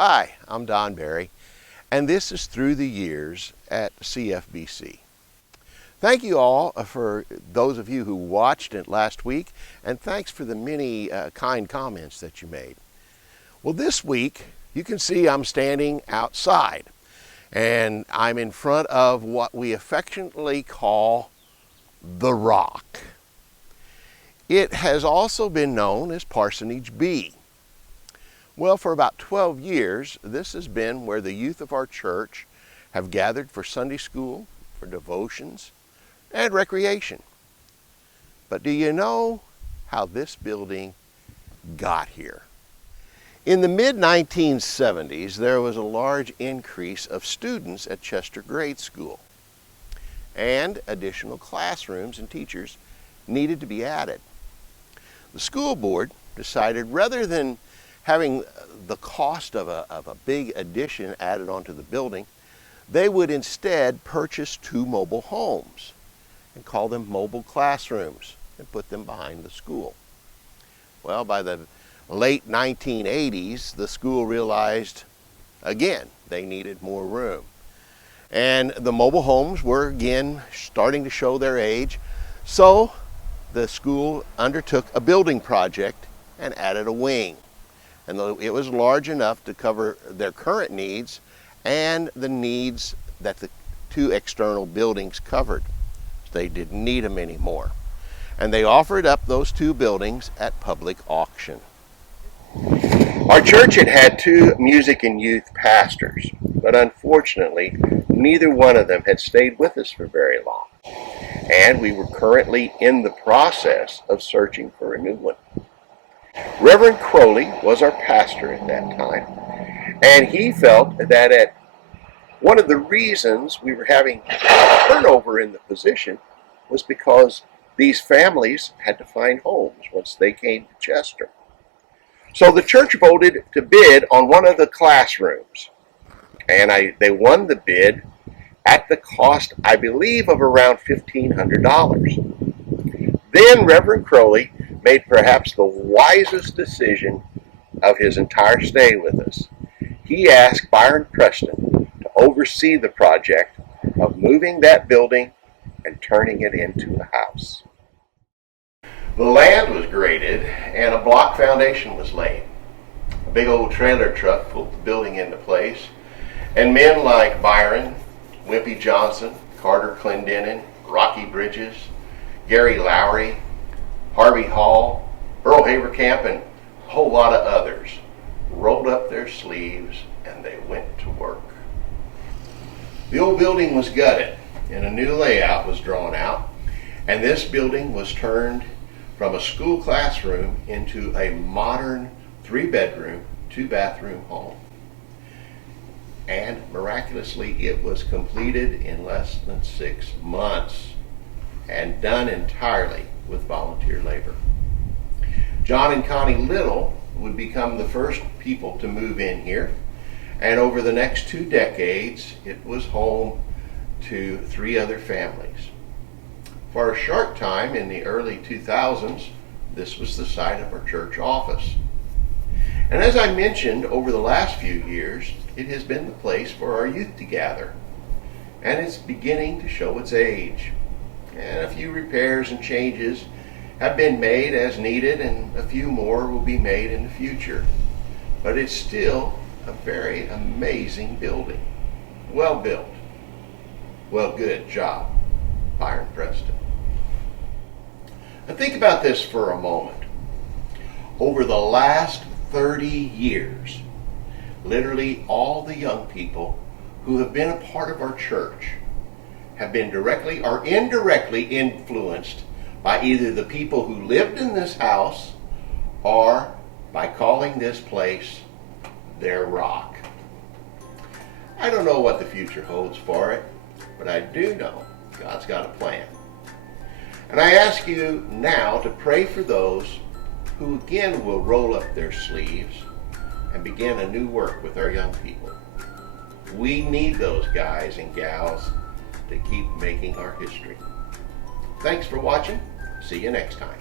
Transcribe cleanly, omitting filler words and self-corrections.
Hi, I'm Don Berry, and this is Through the Years at CFBC. Thank you all for those of you who watched it last week, and thanks for the many kind comments that you made. Well, this week, you can see I'm standing outside, and I'm in front of what we affectionately call the Rock. It has also been known as Parsonage B. Well, for about 12 years, this has been where the youth of our church have gathered for Sunday school, for devotions, and recreation. But do you know how this building got here? In the mid-1970s, there was a large increase of students at Chester Grade School, and additional classrooms and teachers needed to be added. The school board decided, rather than having the cost of a big addition added onto the building, they would instead purchase 2 mobile homes and call them mobile classrooms and put them behind the school. Well, by the late 1980s, the school realized, again, they needed more room. And the mobile homes were again starting to show their age, so the school undertook a building project and added a wing. And it was large enough to cover their current needs and the needs that the 2 external buildings covered. They didn't need them anymore. And they offered up those 2 buildings at public auction. Our church had 2 music and youth pastors, but unfortunately, neither one of them had stayed with us for very long. And we were currently in the process of searching for a new one. Reverend Crowley was our pastor at that time, and he felt that one of the reasons we were having turnover in the position was because these families had to find homes once they came to Chester. So the church voted to bid on one of the classrooms, and they won the bid at the cost, I believe, of around $1,500. Then Reverend Crowley made perhaps the wisest decision of his entire stay with us. He asked Byron Preston to oversee the project of moving that building and turning it into a house. The land was graded and a block foundation was laid. A big old trailer truck pulled the building into place, and men like Byron, Wimpy Johnson, Carter Clendenin, Rocky Bridges, Gary Lowry, Harvey Hall, Earl Haverkamp, and a whole lot of others rolled up their sleeves and they went to work. The old building was gutted and a new layout was drawn out, and this building was turned from a school classroom into a modern 3-bedroom, 2-bathroom home. And miraculously, it was completed in less than 6 months and done entirely with volunteer labor. John and Connie Little would become the first people to move in here, and over the next 2 decades, it was home to 3 other families. For a short time in the early 2000s, this was the site of our church office. And as I mentioned, over the last few years, it has been the place for our youth to gather, and it's beginning to show its age. And a few repairs and changes have been made as needed, and a few more will be made in the future. But it's still a very amazing building. Well built. Well, good job, Byron Preston. Now think about this for a moment. Over the last 30 years, literally all the young people who have been a part of our church have been directly or indirectly influenced by either the people who lived in this house or by calling this place their rock. I don't know what the future holds for it, but I do know God's got a plan. And I ask you now to pray for those who again will roll up their sleeves and begin a new work with our young people. We need those guys and gals to keep making our history. Thanks for watching. See you next time.